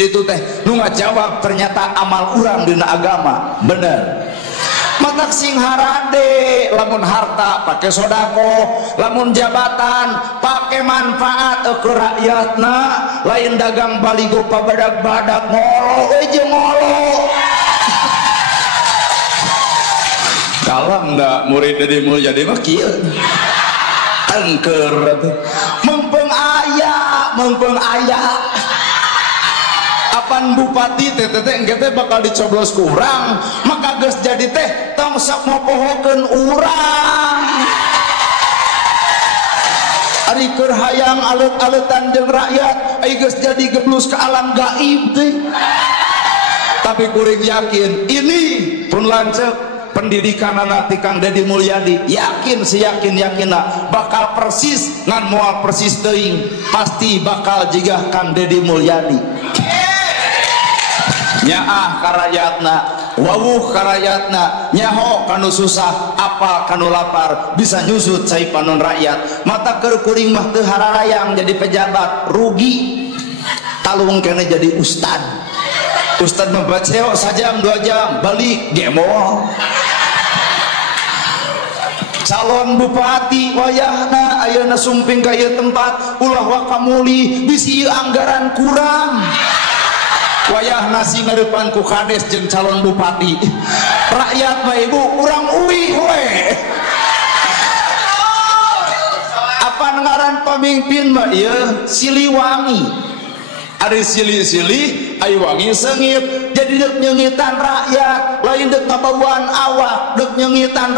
itu teh nu ngajawab ternyata amal urang dina agama bener. Matak sing harade lamun harta pakai sodako, lamun jabatan pakai manfaat ke rakyatna, lain dagang baligo pabadak-badak ngolo aja ngolo. Kalau enggak murid dari mulia jadi mah kieu tengker mempeng aya apan bupati teh engke bakal dicoblos ku urang maka geus jadi teh tong sok mopohokeun urang ari keur hayang alet-aletan jeung rakyat ai geus jadi geblus ke alam gaib teh. Tapi kuring yakin ini pun lanceuk pendidikan anak Kang Deddy Mulyadi, yakin seyakin-yakinna bakal persis ngan moal persis teuing pasti bakal jigah Kang Deddy Mulyadi. Nyaah karayatna wawuh karayatna nyaho kanu susah apa kanu lapar bisa nyusut cai panon rakyat mata keur kuring mah teu hararayang jadi pejabat rugi talung kene jadi ustad membaca sajam 2 jam balik gemol. Calon bupati wayahna ayeuna sumping ka ieu tempat ulah wakamuli bisi anggaran kurang wayahna sing ngadepan ku kades jeung calon bupati rakyat mah ibu urang uih we apa ngaran pamimpin mah ieu Siliwangi. Ari silih-silih ai wangi sengit jadi deuk nyengitan rakyat lain deuk ngabauan awak deuk nyengitan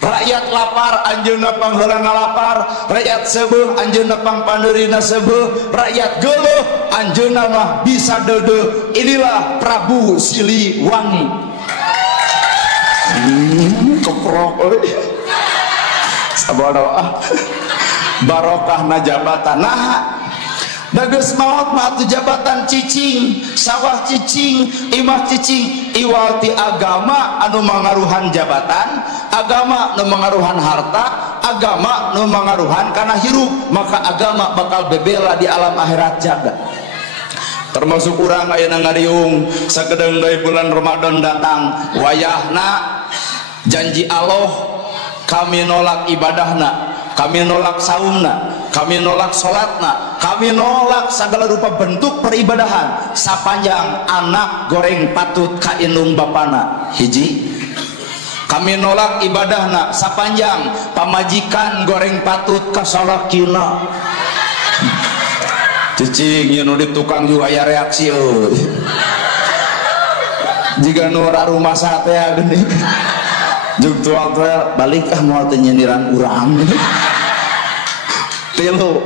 rakyat lapar anjeunna pangheula ngalapar rakyat sebeuh anjeunna pangpandeurina sebeuh rakyat geuleuh anjeunna mah bisa deudeuh. Inilah Prabu Siliwangi. Keprok euy sabaraha barokahna jabatan nah dageus maot mah atuh jabatan cicing sawah cicing imah cicing iwal ti agama anu mangaruhan jabatan agama nu mangaruhan harta agama nu mangaruhan kana hirup maka agama bakal bebela di alam akhirat jaga. Termasuk urang ayeuna ngariung sakedeng deui bulan Ramadan datang wayahna janji Allah kami nolak ibadahna kami nolak saumna kami nolak sholatna kami nolak segala rupa bentuk peribadahan sapanjang anak goreng patut kainung bapana hiji kami nolak ibadahna sapanjang pamajikan goreng patut kasalakina cicing yang di tukang juga aya reaksi jika nura rumah sate ya gini juk tua balik mau nyindiran urang tilu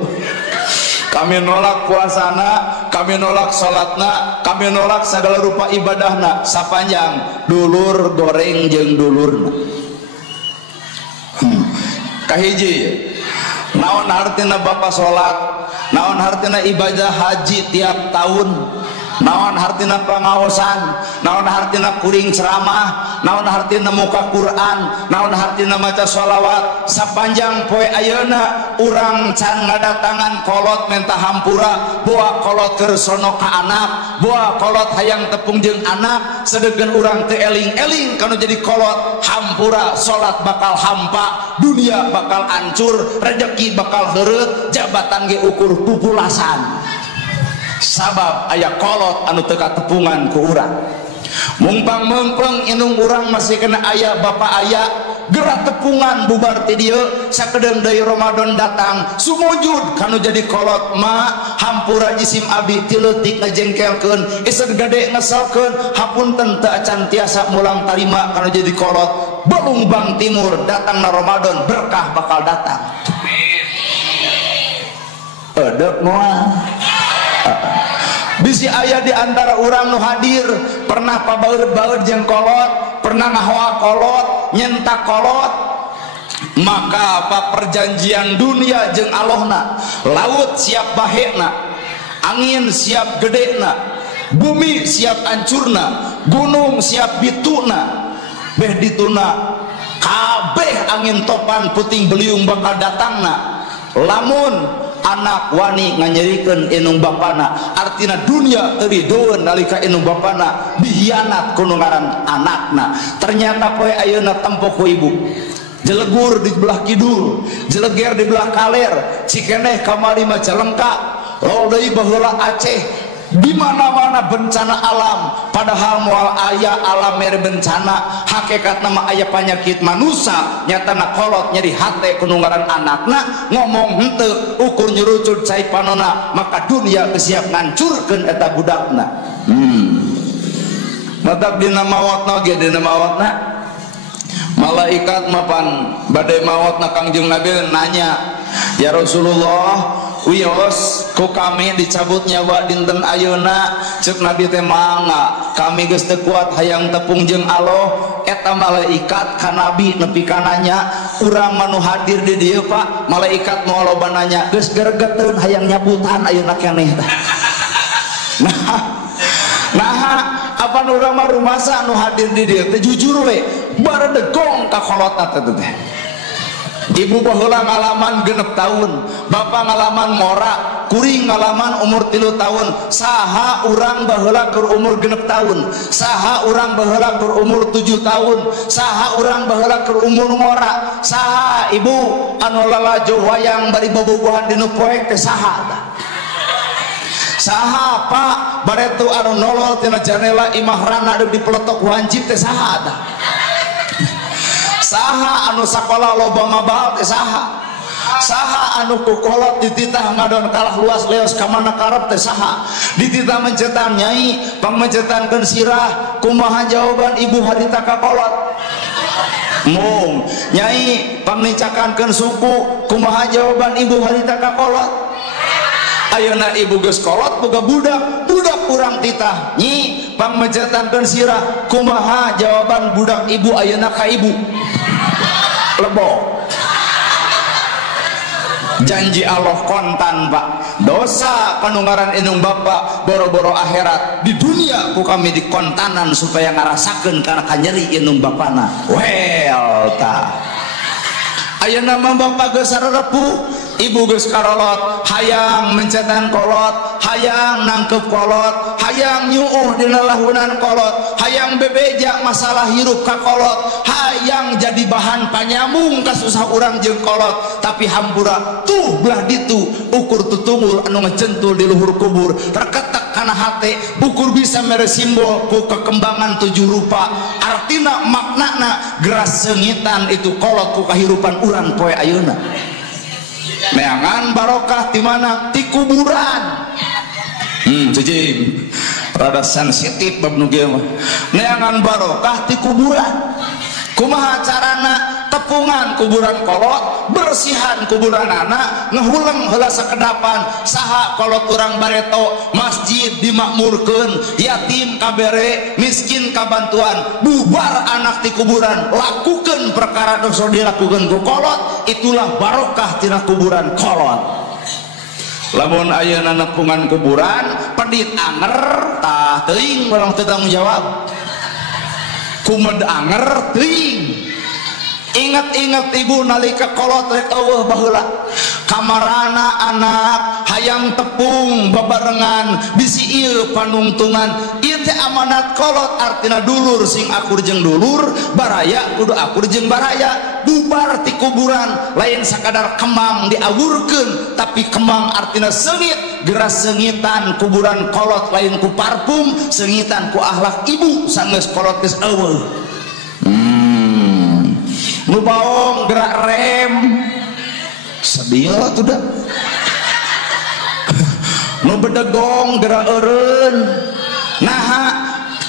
kami nolak puasana kami nolak salatna kami nolak segala rupa ibadahna sapanjang dulur goreng jeung dulurna kahiji naon artina bapak salat naon artina ibadah haji tiap tahun naon hartina pangaosan naon hartina kuring ceramah naon hartina muka Quran naon hartina maca sholawat sapanjang poe ayeuna urang can ngadatangan kolot menta hampura boa kolot keur sono ka anak boa kolot hayang tepung jeung anak sedegen urang teu eling-eling kana jadi kolot hampura salat bakal hampa dunia bakal hancur rezeki bakal heureut jabatan ge ukur pupulasan sabab aya kolot anu teu katepungan ku urang mumpang mempeng indung urang masih kena aya bapak aya gerak tepungan bubar ti dieu sakedeng deui Ramadan datang sumujud kanu jadi kolot ma hampura jisim abdi ti leutik ngajengkelkeun iseg gade ngesalkeun hapunten teu acan tiasa mulang tarima kanu jadi kolot belung bang timur datang na Ramadan berkah bakal datang edek moal bisi aya di antara urang nu hadir pernah pabaeur-baeur jeung kolot pernah ngahoa kolot nyentak kolot maka apa perjanjian dunia jeung Allahna laut siap bahena angin siap gedena bumi siap hancurna gunung siap bituna beh dituna kabeh angin topan puting beliung bakal datangna lamun anak wani nganyerikeun inung bapana, artina dunia teridoeun nalika inung bapana dihianat ku nu ngaran anakna. Ternyata poe ayeuna tempo ku ibu jelegur di belah kidul, jeleger di belah kaler, cikeneh kamari Majalengka, lalu deui baheula Aceh. Di mana-mana bencana alam, padahal moal aya alam mere bencana, hakikat nama aya penyakit manusia, nyatana kolot nyeri hate kunungaran anakna, ngomong henteu ukur nyurucud cai panona, maka dunia kesiap ngancurkeun eta budakna. Matak dina maotna ge dina maotna malaikat mapan badai maotna Kangjeng Nabi nanya, ya Rasulullah, wios ku kami dicabut nyawa dinten ayeuna. Ceuk Nabi teh mangga kami geus teu kuat hayang tepung jeung Allah. Eta malaikat ka Nabi nepi ka nanya, urang manu hadir di dieu Pak, malaikat nu loba nanya geus geregeteun hayang nyabutan ayeuna keneh tah. Nah apa nu urang mah rumasa nu hadir di dieu teh jujur we baredegong ka kolotna teh. Ibu baheula ngalaman 6 tahun, bapak ngalaman mora, kuring ngalaman umur 3 tahun. Saha urang baheula keur umur 6 tahun, saha urang baheula keur umur 7 tahun, saha urang baheula keur umur mora. Saha ibu anu lalajo wayang bari bobogohan dinu poek teh saha tah? Saha Pak baretu anu nolol tina janela imahrana deuk dipeletok wancip teh saha tah? Saha anu sakola loba mabal teh saha? Saha anu ku kolot dititah ngadon kalah luas leos ka mana karep teh saha? Dititah mencetan nyai pangmencetankeun sirah, kumaha jawaban ibu harita ka kolot? Mung nyai pangnicakankeun suku, kumaha jawaban ibu harita ka kolot? Ayeuna ibu geus kolot boga budak, budak urang titah nyi pangmencetankeun sirah, kumaha jawaban budak ibu ayeuna ka ibu? Lebo. Janji Allah kontan Pak, dosa panunggaran inung bapak boro-boro akhirat. Di dunia ku kami dikontanan supaya ngarasakeun kana kanyeri inung bapana. Well ta ayeuna mah bapak geus sarerepuh, ibu geus karolot, hayang mencetan kolot, hayang nangkep kolot, hayang nyuuh dina lahunan kolot, hayang bebeja masalah hirup ka kolot, hayang jadi bahan panyamung kasusah urang jeung kolot. Tapi hampura tuh belah ditu ukur tutunggul anu ngecentul di luhur kubur, terketek kana hate ukur bisa mere simbol ku kekembangan 7 rupa. Artina maknana geras sengitan itu kolot ku kahirupan urang poe ayeuna. Neangan barokah di mana? Di kuburan. Cicing rada sensitif bab nu kieu mah. Neangan barokah di kuburan. Kumaha carana? Tepungan kuburan kolot, bersihan kuburan anak, ngehuleng heula sakedapan. Saha kolot urang bareto, masjid dimakmurkeun, yatim kabere, miskin kabantuan, bubar anak di kuburan, lakukeun perkara dosa dilakukeun ku kolot, itulah barokah tina kuburan kolot. Lamun ayeuna nepungan kuburan, pedit anger, tah teuing urang teu tanggung jawab. Kumed anger teuing. Ingat-ingat ibu nalika kolot rek eueuh baheula kamarana anak hayang tepung babarengan bisi ieu panungtungan. Ieu teh amanat kolot, artina dulur sing akur jeung dulur, baraya kudu akur jeung baraya. Bubar ti kuburan lain sakadar kembang diawurkeun, tapi kembang artina sengit, geras sengitan kuburan kolot lain ku parfum, sengitan ku akhlak ibu sanggeus kolot geus eueuh. Nu baong gerak rem sedih tuh dah. Nu bedegong gerak eureun. Nah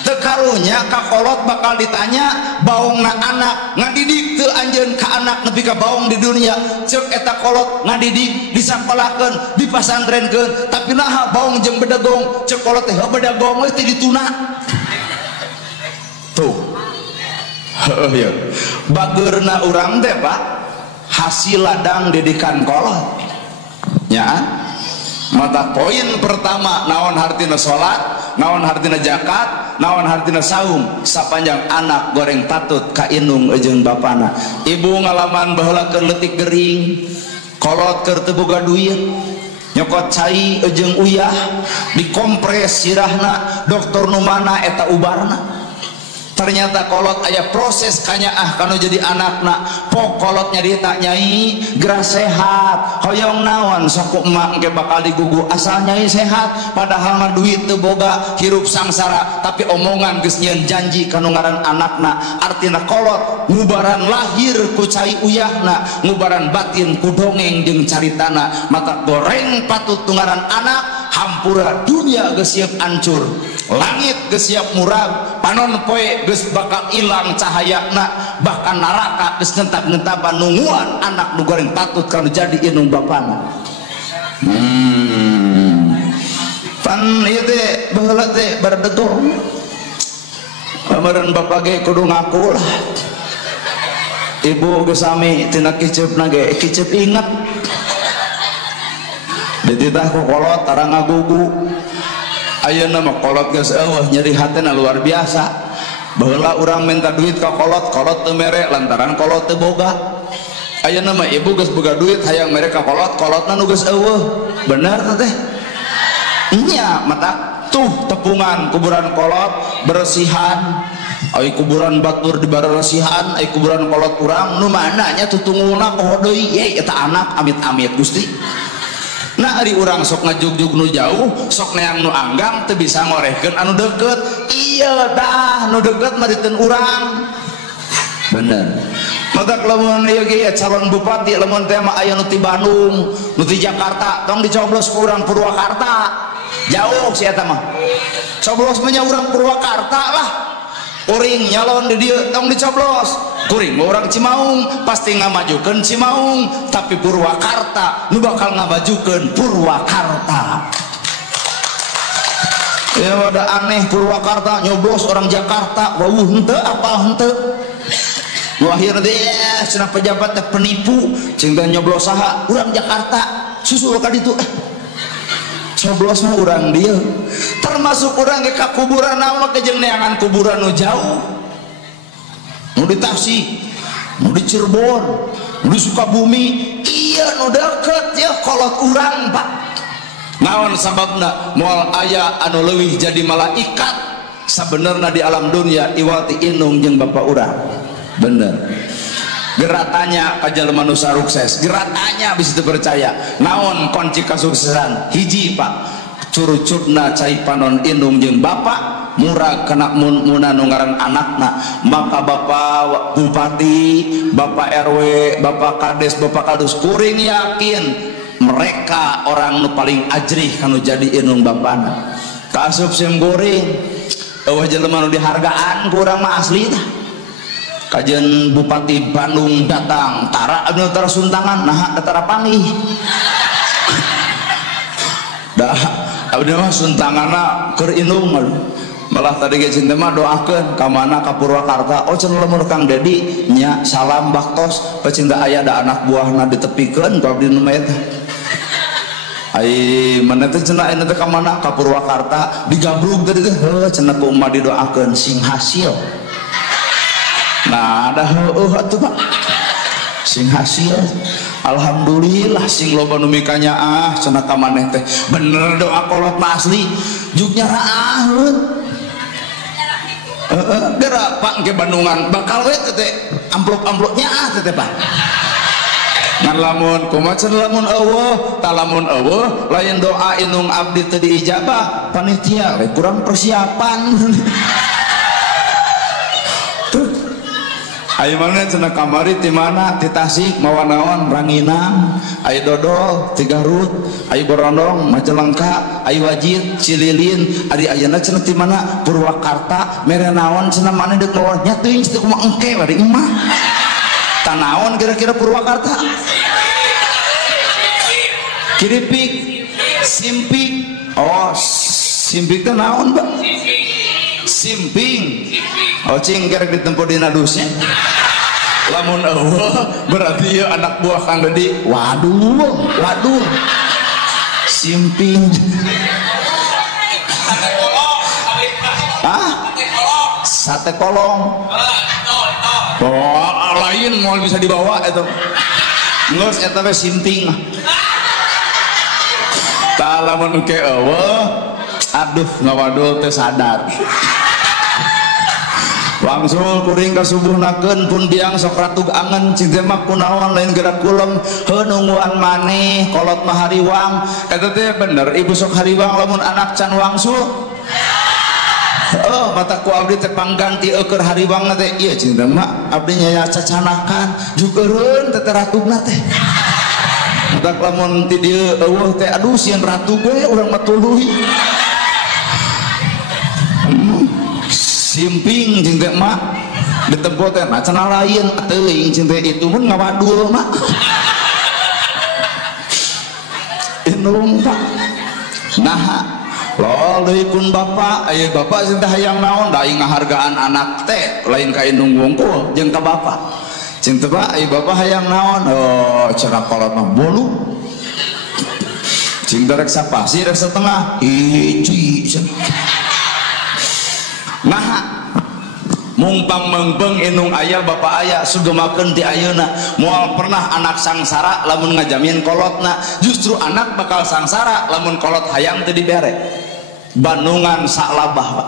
teu karunya ka kolot bakal ditanya baongna anak ngadidik teu anjeun ka anak nepi ka baong di dunia. Ceuk eta kolot ngadidik disakolahkeun dipasantrenkeun, tapi naha baong jeung bedegong. Ceuk kolot teh bedegong we teh dituna tuh. Ya. Bageurna urang teh Pak hasil ladang didikan kolot nya. Mata poin pertama naon hartina salat, naon hartina zakat, naon hartina saum. Sapanjang anak goreng patut ka indung jeung bapana. Ibu ngalaman baheula keur leutik gering, kolot keur teu boga duit, nyokot cai jeung uyah dikompres sirahna dokter nu mana eta ubarna. Ternyata kolot aya proses kanyaah kanu jadi anakna pok kolot nyarita nyai geura sehat hoyong naon saku emak ge bakal digugu asal nyai sehat padahal mah duit teu boga hirup sangsara tapi omongan geus nyieun janji kanu ngaran anakna artina kolot ngubaran lahir ku cai uyahna ngubaran batin ku dongeng jeung caritana mata goreng patut ngaran anak hampura dunia geus siap hancur langit geus siap murag panon poe geus bakal ilang cahayana bahkan neraka geus ngentak-ngentapan nungguan anak nu goreng patut kalau jadi inung bapana. Pan ieu teh baheula teh bardegong pameureun bapa ge kudu ngaku lah ibu geus sami tina kiceupna ge kiceup inget dititah ku kolot tara ngagugu ayeuna mah kolot geus eueuh nyeri hatena luar biasa. Baheula urang minta duit ka kolot, kolot teu mere lantaran kolot teu boga. Ayeuna mah ibu geus boga duit hayang mere ka kolot, kolotna nu geus eueuh. Bener teh? Nya mata tuh tepungan kuburan kolot beresihan. Ai kuburan batur di bareresihan, ai kuburan kolot urang nu mana nya tutungulna poho deui ye eta anak amit-amit Gusti. Nah ari urang sok ngajugjug nu jauh sok neang nu anggang teu bisa ngorehkeun anu deket iya dah nu deket mah diteun urang bener matak lamun ieu ge calon bupati lamun teh mah aya nu ti Bandung nu ti Jakarta tong dicoblos ku urang Purwakarta jauh si eta mah coblos mah nya urang Purwakarta lah kuring nyalon di dieu tong dicoblos kuring orang Cimaung pasti ngamajukeun Cimaung tapi Purwakarta nu bakal ngamajukeun Purwakarta ya ada aneh Purwakarta nyoblos orang Jakarta wawuh henteu apal henteu nu akhir deh cenah pejabat teh penipu cing teh nyoblos saha urang Jakarta susul ka ditu coblos mah urang dieu termasuk urang ge ka kuburan mah kejeng neangan kuburan nu jauh nu di Tasik, nu di Cirebon, nu di Sukabumi, iya nu deket ya kolot urang pak. Naon sababna moal aya anu leuwih jadi malaikat sabenerna di alam dunia iwati inung jeung bapa urang. Bener. Geratanya ka jalma nu sukses, geratanya bisa dipercaya. Naon kunci kasuksesan? Hiji pak, curucutna cai panon inung jeung bapa murag kena muna nunggaran anakna maka bapak bupati bapak RW bapak kades bapak kadus kuring yakin mereka orang nu paling ajrih kanu jadi inung bapana kaasup sim goreng eueuh jelema nu dihargaan ku urang mah asli tah kajian bupati Bandung datang tara anu tara suntangan nah tara panggih dah abdi mah suntanganna keur inung malah tadi ge cinta mah doakeun ka mana ka Purwakarta oh cenah lamun Kang Dedi nya salam baktos pecinta aya da anak buahna ditepikeun ka abdi nu mah eta ai mana teh cenah aya teh ka mana ka Purwakarta digabrug tadi teh heuh cenah ku ummah didoakeun sing hasil nah ada heuh atuh Pak sing hasil alhamdulillah sing loba nu mikanya cenah ka maneh teh bener doa kolot mah asli jugnya raaheun gerak Pak ke Bandungan bakal we teh amplop-amplopnya teh Pak ngan lamun kumaha cenah lamun eueuh tah lamun eueuh lain doa inung abdi teu diijabah panitia we kurang persiapan tuh ayo mana cenah kamari di mana di Tasik mawa naon Ranginang ayo dodol di Garut ayo Borondong Majalengka ayo Wajid Cililin ari ayeuna cenah di mana Purwakarta mere naon cenah mana deuk lawan nya teuing teu kumaha engke bari emah tah naon kira-kira Purwakarta kiripik simpik oh simpik teh naon Pak simping oh cing kerek ditempuh dina dusnya lamun eueuh berarti ya anak buah Kang Dedi waduh simping sate kolong oh lain mau bisa dibawa itu ngeus eta we simping Talamun ke eueuh aduh ngawadul teu sadar wangsul kuring kasubuhnakeun pun biang sok ratug angen cinta mah kunaon lain gerak kulem heunungguan maneh kolot mah hariwang eta teh bener ibu sok hariwang lamun anak can wangsul oh mata ku abdi teh pangganti eukeur hariwang teh ieu cinta mah abdi nya cacanakan jugeureun teh ratugna teh tak lamun ti dieu eueuh teh aduh sieun ratug we urang mah tuluy simping cinta mak ditempo teh macana lain teuing cinta itu mun ngawadul mak inung pak nah loleuy pun bapak aya bapak cinta hayang naon da ngahargaan anak teh lain ka indung wungkul jeung ka bapak cinta pak aya bapak hayang naon oh cenah kolot mah bolu cinta rek sapasi rek setengah hiji nah mumpang mengpeng inung ayah bapak ayah sugemakeun ti ayeuna moal pernah anak sangsara lamun ngajamin kolotna justru anak bakal sangsara lamun kolot hayang teu dibere bandungan salabah Pak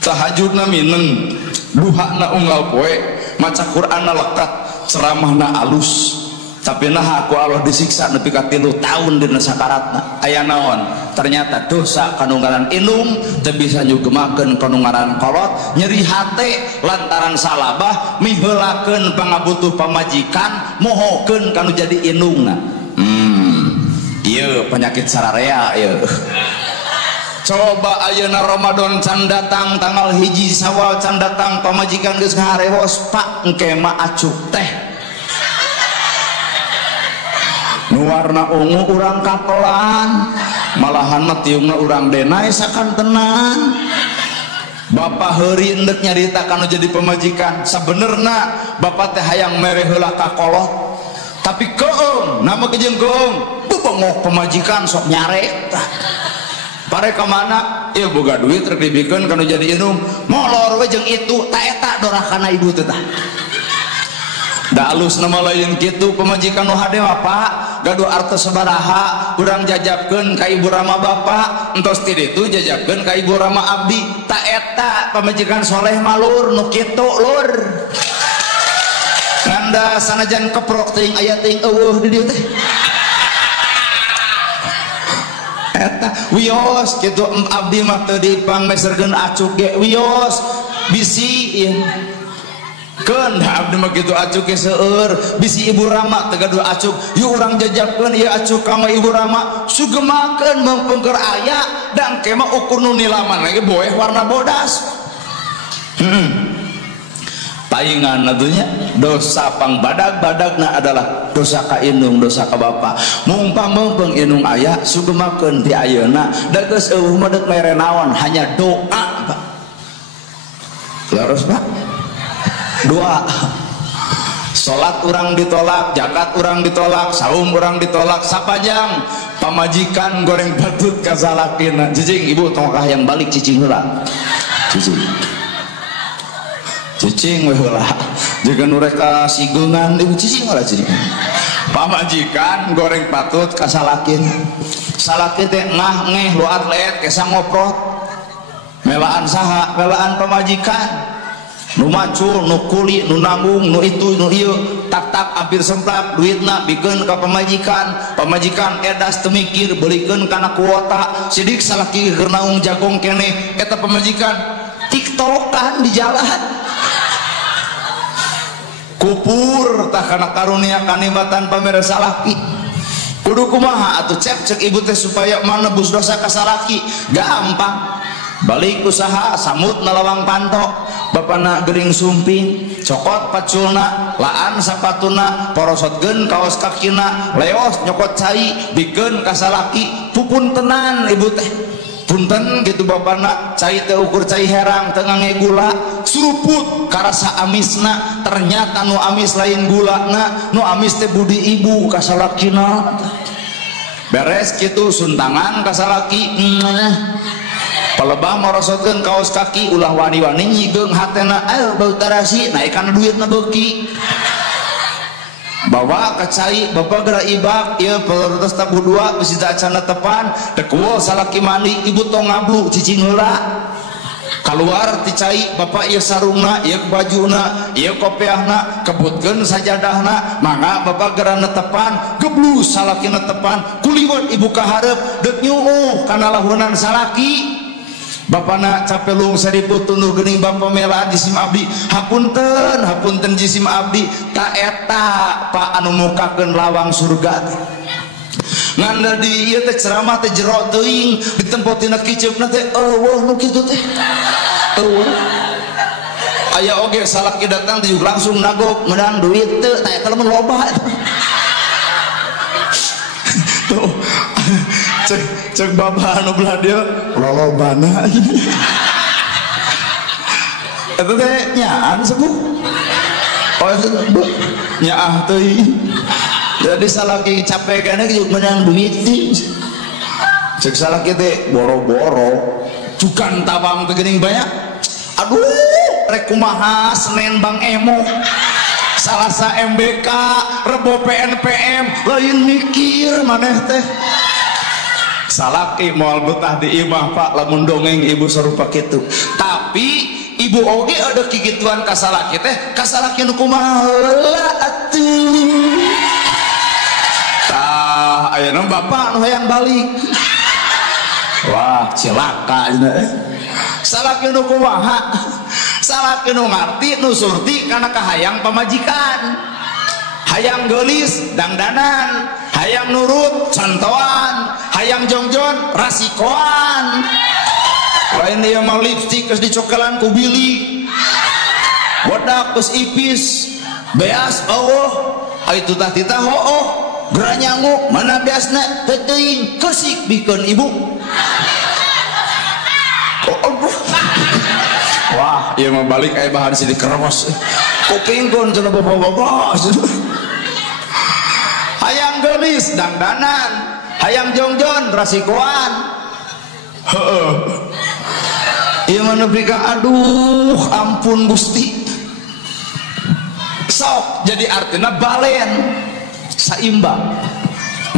tahajudna mineng duhana unggal poe maca Qur'anna lekat ceramahna alus tapi nah aku Allah disiksa nepi ka 3 tahun dina sakaratna aya naon ternyata dosa kanunggaran inung teu bisa nyugemakeun kanunggaran kolot nyeri hate lantaran salabah miheulakeun pangabutuh pamajikan mohokeun kanu jadi inungna ieu penyakit sararea ieu coba ayeuna Ramadan can datang tanggal 1 Syawal can datang pamajikan geus ngaharewos Pak engke mah acuk teh nu warna ungu urang kapelan malahan mah tiungna urang denai sakantenan bapak heuri endek nyarita kanu jadi pemajikan sabenerna bapak teh hayang mere heula ka kolot tapi keung nama kejeung keung bebengok pemajikan sok nyarek pare ka mana ieu boga duit rek dibikeun kanu jadi inung molor we jeung itu ta eta dorakana ibu teh tah da alus nama lain kitu pemajikan nu hade mah Pak gaduh artos sabaraha urang jajabkeun ka ibu rama bapak entos ti ditu jajabkeun ka ibu rama abdi ta eta pamajikan soleh malur nu kitu lur nganda sanajan keprok teuing aya teuing eueuh di dieu teh eta wios kitu abdi mah teu dipangmeserkeun acuk ge wios bisi ieu keun abdi mah kitu acuk ge seueur bisi ibu rama teu gaduh acuk yuk urang jajabkeun ieu acuk ka ibu rama sugemakeun mangpengker aya dan kemah ukur nu nilaman lagi boeh warna bodas paingan atunya dosa pangbadag-badagna adalah dosa ka indung dosa ka bapak mumpang meupeung indung aya sugemakeun ti ayeuna da geus eueuh mah deuk mere naon hanya doa Pak leres Pak doa salat urang ditolak zakat urang ditolak saum urang ditolak sapajang pamajikan goreng batut ka salakina cicing ibu tong yang balik cicing heula cicing we heula jeung nu rek sigeungan ibu cicing heula cicing pamajikan goreng patut ka salakin salaki teh ngah ngeh lu atlet kesa ngoprot melaan saha melaan pamajikan nu macul, nu kuli, nu nanggung, nu itu, nu ieu tak hampir semplak duitna bikeun ka pamajikan edas teu mikir beulikeun kana kuota sidik salaki keur naung jagong keneh eta pamajikan tiktokan di jalan kupur tah kana karunia kanikmatan pamere salaki kudu kumaha atuh cek ibu teh supaya manebus dosa ka salaki gampang balik usaha samut nalawang pantok bapana gering sumping cokot paculna laan sapatuna porosotkeun kaos kakina leos nyokot cai bikeun ka salaki pupun tenan ibu teh punten gitu bapana cai teh ukur cai herang teu ngangge gula suruput karasa amisna ternyata nu amis lain gulana nu amis teh budi ibu ka salakina beres kitu suntangan ka salaki palebah merosotkeun kaos kaki ulah wani-wani nyigeung hatena ayo bau tarasi naik kana duitna beuki bawa kecai bapak gerak ibak ya pelertos tabu dua besita acana tepan dekual salaki mandi ibu tong ngablu cicing heula keluar ticai bapak ya sarungna ya bajuna ya kopiahna kebutkeun sajadahna mangga bapak gerak netepan geblu salaki netepan kuliwat ibu kaharep dek nyuuh kana lahunan salaki bapana capelung sariput tunduh geuning bapa mela jisim abdi hapunten jisim abdi ta eta pak anu mukakeun lawang surga nganda di ieu teh ceramah teh jero teuing ditempotina kiceupna teh eueuh nu kitu teh eueuh aya oge salaki datang teh langsung nagok menang duit teu ta eta lamun loba tuh cek bapak anu belah dia lolobana itu teh nyaan sepuh oh itu nyaah teuing jadi salaki capek kana geus menang duit cek salaki teh boro-boro cukan tabang teh geuning banyak aduh rek kumaha Senen Bang Emo Salasa MBK rebo PNPM lain mikir maneh teh salaki moal betah di imah pak lamun dongeng ibu sarupa kitu tapi ibu oge ada kigituan ka salaki teh ka salaki nu kumaha heula atuh tah ayeuna bapak nu hayang balik wah cilaka salaki nu kumaha salaki nu ngarti nu surti kana kahayang pamajikan hayang geulis dangdanan hayang nurut contohan hayang jongjon rasikoan lain dia mah lipstik geus dicokelan ku bili bodak geus ipis beas eueuh itu tah tita hooh geura nyangu mana beasna teu teuing keusik bikeun ibu wah ieu mah balik aya bahan sidik keros kupingkeun cenah bapak-bapak hayang geulis dangdanan hayang jongjon rasikoan heeh ieu mah nepi ka aduh ampun Gusti sok jadi artina balen saimbang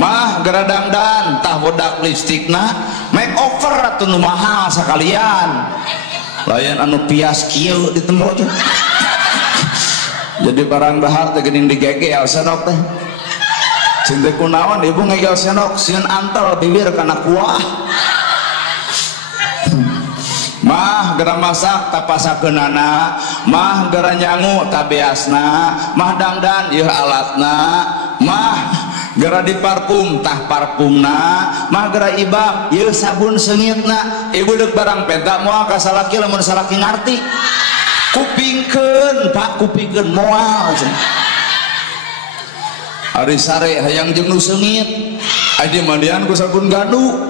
mah gara dangdan tah bodak lipstikna make over atuh nu mahal sakalian layan anu pias kieu ditembok jadi barang dahar teh geuning digegel senok teh cinta kunaon ibu ngegel senok sieun antel bibir kana kuah mah gara masak tapasakeunana mah gara nyangu tabeasna mah dangdan ieu alatna mah gara di parfum tah parfumna mah gara ibak ieu sabun seungitna ibu deuk barang penta moal ka salaki lamun salaki ngarti kupingkeun pak kupingkeun moal ari sare hayang jeung nu seungit adi mandian ku sabun gaduh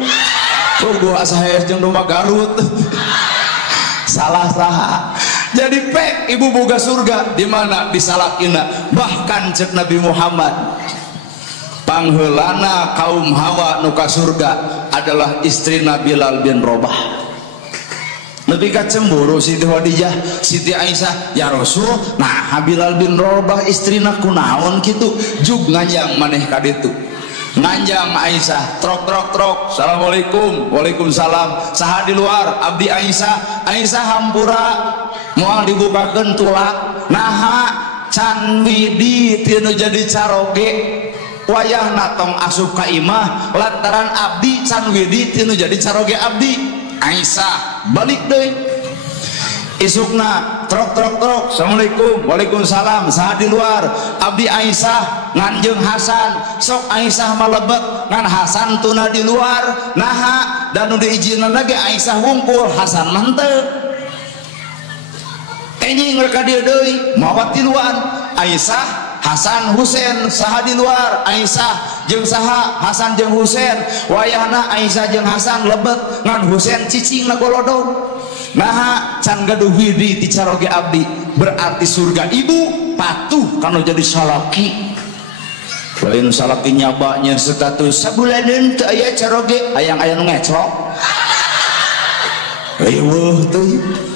tuh gua saha jeung domba Garut salah saha jadi pek ibu boga surga di mana di salakina bahkan cek Nabi Muhammad pangheulana kaum Hawa nu ka surga adalah istri Bilal bin Rabah lebih ka cemburu Siti Khadijah Siti Aisyah ya Rasul nah Bilal bin Rabah istrina kunaon kitu jug nganjang maneh ka ditu nganjang Aisyah trok trok trok assalamualaikum waalaikumsalam saha di luar abdi Aisyah hampura moal dibukakeun tulak naha can widi teu jadi caroge wayahna tong asup ka imah lantaran abdi can widi teu jadi caroge abdi Aisyah balik deui isukna trok trok trok assalamualaikum waalaikumsalam saha di luar abdi Aisyah nganjeung Hasan sok Aisyah malebet ngan Hasan tuna di luar naha dan nu diizinna ge Aisyah wungkul Hasan mah teu enjing mereka dia deui mawat di luar Aisyah Hasan Husein saha di luar Aisyah jeung saha Hasan jeung Husein wayahna Aisyah jeung Hasan lebet ngan Husein cicingna golodong nah can gaduh widi ti caroge abdi berarti surga ibu patuh kana jadi salaki lain salaki nyabanya status sabuladeun teu aya caroge hayang-hayang nu ngeclok eueuh teuing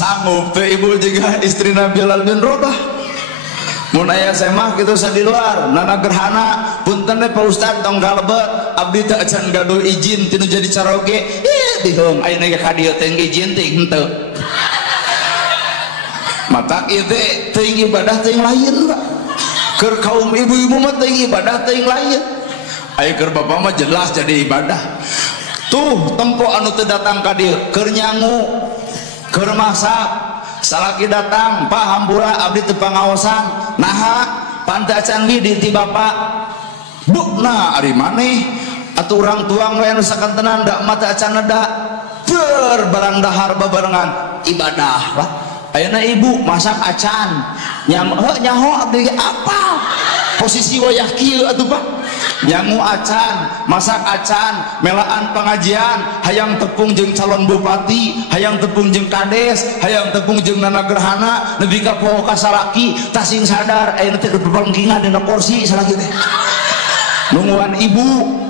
sanggup teh ibu juga istri Bilal bin Rabah mun aya semah kitu sa di luar nana gerhana punten we Pak Ustad tong kalebet abdi teu acan gaduh izin tinu jadi caroge dihong ayeuna ge ka dieu teh izin teh henteu mata ieu teh teuing ibadah teuing lain Pak keur kaum ibu-ibu mah teuing ibadah teuing lain aya keur bapak mah jelas jadi ibadah tuh tempo anu teu datang ka dieu keur nyangu keur masak salaki datang Pak hampura abdi teu pangaosan naha pantacan widi ti bapak bu nah ari maneh atuh urang tuang we anu sakantenan da mata acan da barang dahar babarengan ibadah Pak ayeuna ibu masak acan nyaho abdi apa posisi wayah kieu atuh Pak nyangu acan masak acan melaan pengajian hayang tepung jeung calon bupati hayang tepung jeung kades hayang tepung jeung nana gerhana nepi ka poho ka salaki tasing sadar ayeuna teh bepangkingan dina kursi salaki teh nungguan ibu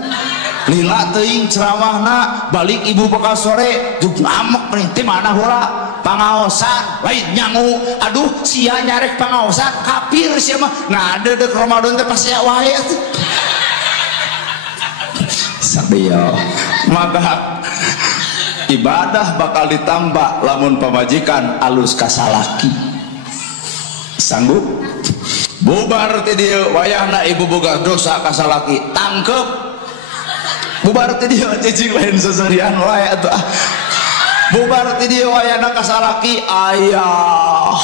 lila teuing ceramahna balik ibu bakal sore jug ngamuk meuning teh mana heula pangaosan lain nyangu aduh sia nyarek pangaosan kafir sia mah nah deuk Ramadan teh pasti wae sabiyo maka ibadah bakal ditambah lamun pamajikan alus kasalaki sanggup bubar ti dieu wayahna ibu boga dosa kasalaki tangkep bubar ti dieu cicing lain seserian wae atuh bubar ti dieu wayahna kasalaki ayah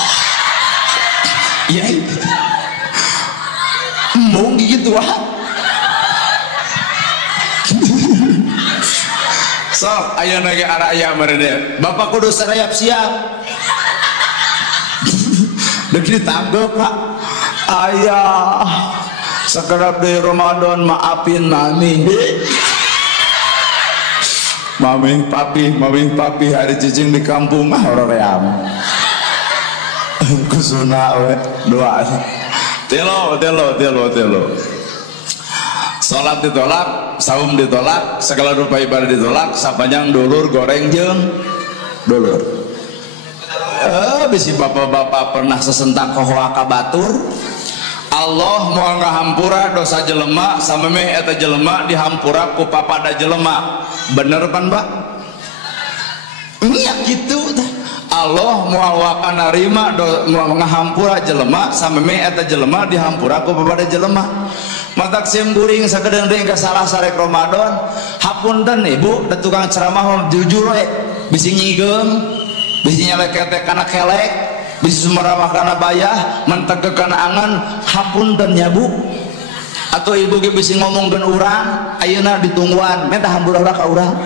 ya mung gitu wah sok ayeuna ge ara aya marene bapak kudu sarayap siap deuk ditanggep Pak ayah sakedap deui Ramadan maafin mami papi hari cicing di kampung mah hoream kusuna we doa telo salat ditolak, saum ditolak, segala rupa ibadah ditolak, sapanjang dulur goreng jeung dulur. Bisi bapak-bapak pernah sesentak kohoa ka batur. Allah moal ngahampura dosa jelema samemeh eta jelema dihampura ku papada jelema. Bener pan, Pak? Nya kitu tah. Allah moal waka narima ngahampura jelema samemeh eta jelema dihampura ku papada jelema. Matak sim guring sakedeng-deng ka salah sarek Ramadan hapunten ibu da tukang ceramah jujur we bisi nyigem bisi nyalek-ketek kana kelek bisi sumaramah kana bayah menteg kana angan hapunten nya Bu atuh ibu ge bisi ngomongkeun urang ayeuna ditungguan meh tah hampura ka urang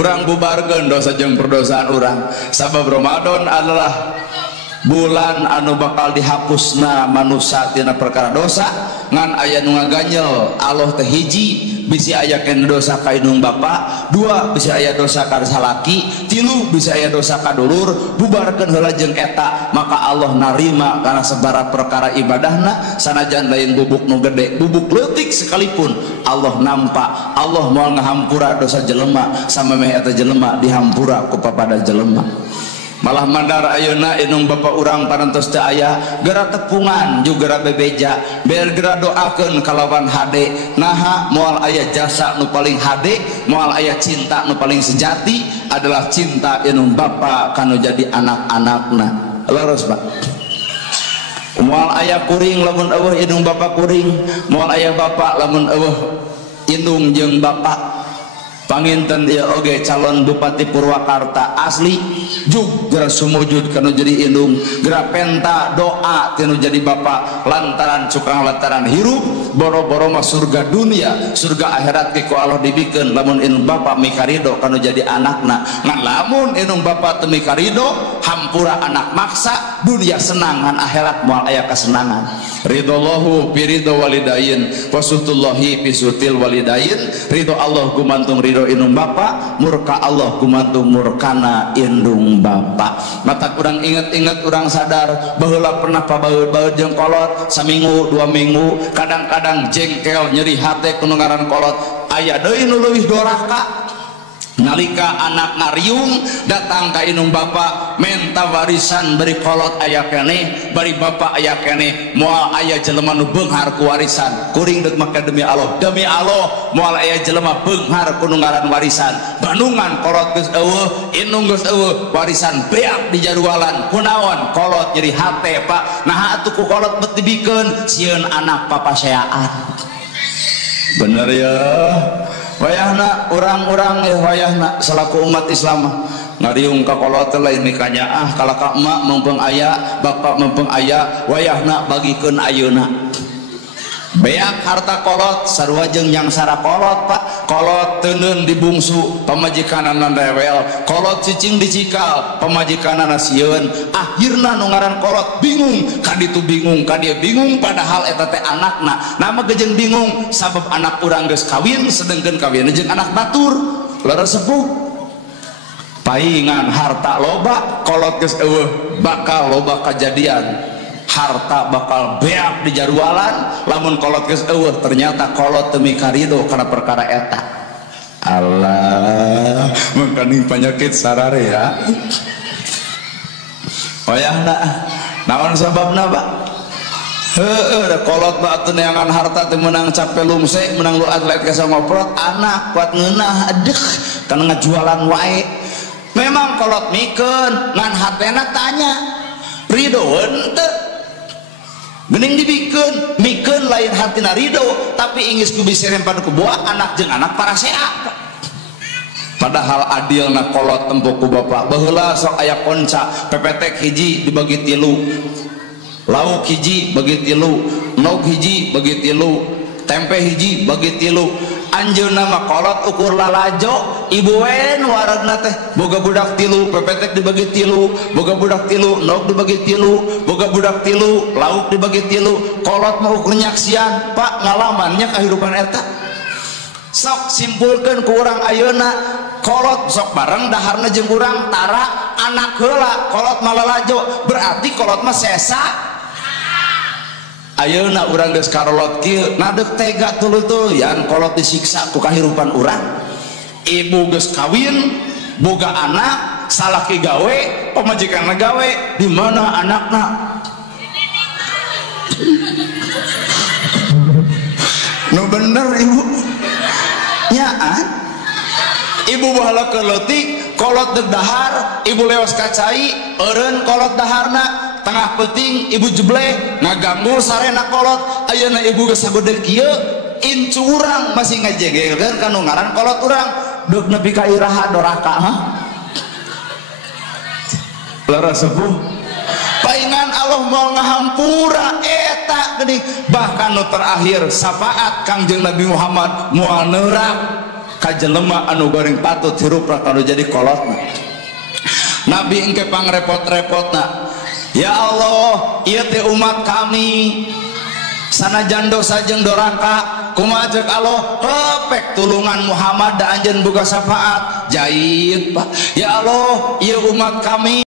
urang bubarkeun dosa jeung perdosaan urang sabab Ramadan adalah bulan anu bakal dihapusna manusia tina perkara dosa ngan aya nu ngaganyel Allah teh hiji bisi aya kana dosa ka indung bapa dua bisi aya dosa ka salaki tilu bisi aya dosa ka dulur bubarkeun heula jeung eta maka Allah narima kana sabaraha perkara ibadahna sanajan lain bubuk nu gede bubuk leutik sekalipun Allah nampa Allah moal ngahampura dosa jelema samemeh eta jelema dihampura ku papada jelema malah mandar ayeuna inung bapak urang parantos teu aya geura tepungan juga geura bebeja biar geura doakeun kalawan hade naha moal aya jasa nu paling hade moal aya cinta nu paling sejati adalah cinta inung bapak kanu jadi anak-anakna leres Pak moal aya kuring lamun eueuh inung bapak kuring moal aya bapak lamun eueuh indung jeung bapak panginten ieu oge calon Bupati Purwakarta asli jug geura sumujud kanu jadi indung geura penta doa tinu jadi bapak lantaran cukang lantaran hirup boro-boro mah surga dunia surga akhirat ge ku Allah dibikeun lamun indung bapak mikarido kanu jadi anakna ngan lamun indung bapak teu mikarido hampura anak maksa dunia senang ngan akhirat moal aya kasenangan ridallahu bi ridho walidain wasutullahi bi sutil walidain ridho Allah gumantung ridho indung bapa murka Allah gumantung murkana indung bapa mata kurang inget-inget kurang sadar baheula pernah pabaeud-baeud jeung kolot saminggu 2 minggu kadang-kadang jengkel nyeri hate ku ngaran kolot aya deui nu leuwih doraka nalika anak ngariung datang ka inung bapak minta warisan beri kolot aya keneh bari bapak aya keneh moal aya jelema nu beunghar ku warisan kuring deuk make demi Allah moal aya jelema beunghar ku nu ngaran warisan bandungan kolot geus eueuh inung geus eueuh warisan beak di jadwalan kunaon kolot nyeri hate pak nah atuh ku kolot bet dibikeun sieun anak papaseaan bener ya wayahna orang-orang wayahna selaku umat Islam ngariung ka kolot lain mikanya kalaka emak mempeng aya bapak mempeng aya wayahna bagikeun ayeuna beak harta kolot sarua jeung yang sara kolot pak kolot teuneun dibungsu pamajikanana rewel kolot cicing dicikal pamajikanana sieun akhirna nu ngaran kolot bingung kaditu bingung kadieu bingung padahal eta teh anakna nama gejeung bingung sabab anak urang geus kawin sedengkeun kawin jeung anak batur leres sepuh paingan harta loba kolot geus eueuh bakal loba kajadian harta bakal beak di jarwalan lamun kolot geus eueuh ternyata kolot teu mikarido kana perkara eta Allah mangkani penyakit sarare ya wayahna naon sababna Pak heueuh kolot mah atuh neangan harta teu meunang capek lumse meunang lu atlet ka ngoprot anak kuat ngeunah adeuh kana ngajualan wae memang kolot mikeun ngan hatena tanya ridoeun teu gening dibikeun mikeun lain hatina ridho tapi ingis ku bisa rempan ku buah anak jeung anak parasea padahal adilna kolot tempo ku bapak baheula sok aya konca pepetek hiji dibagi 3 lauk hiji bagi 3 nog hiji bagi 3 tempe hiji bagi 3 anjeunna mah kolot ukur lalajo ibu wen waragna teh boga budak 3 pepetek dibagi 3 boga budak 3 nog dibagi 3 boga budak 3 lauk dibagi 3 kolot mah ukur nyaksian Pak ngalamannya kehidupan eta sok simpulkeun ku urang ayeuna kolot sok bareng daharna jeung urang tara anak heula kolot mah lalajo berarti kolot mah sesa ayeuna urang geus karolot kieu nadek tega tulutuyan kolot disiksa ku kahirupan urang ibu geus kawin boga anak salaki gawe pamajikanna gawe di mana anakna nu bener ibu nyaan ibu bahala keleutik kolot deuk dahar ibu leos kacai eureun kolot daharna tengah penting ibu jeble ngaganggu sarena kolot ayeuna ibu geus sagodeg kieu incu urang masih ngajegelkeun kanu ngaran kolot urang deuk nepi ka iraha doraka leres sepuh paingan Allah mau ngahampura eta geuning bahkan nu terakhir syafaat Kangjeng Nabi Muhammad moal neurak ka jelema anu goreng patut hirup kanu jadi kolotna Nabi engke pangrepot-repotna ya Allah ieu teh umat kami sanajan dosa jeung doraka kumaha ceuk Allah hepek tulungan Muhammad da anjeun boga syafaat jaid Pak ya Allah ieu umat kami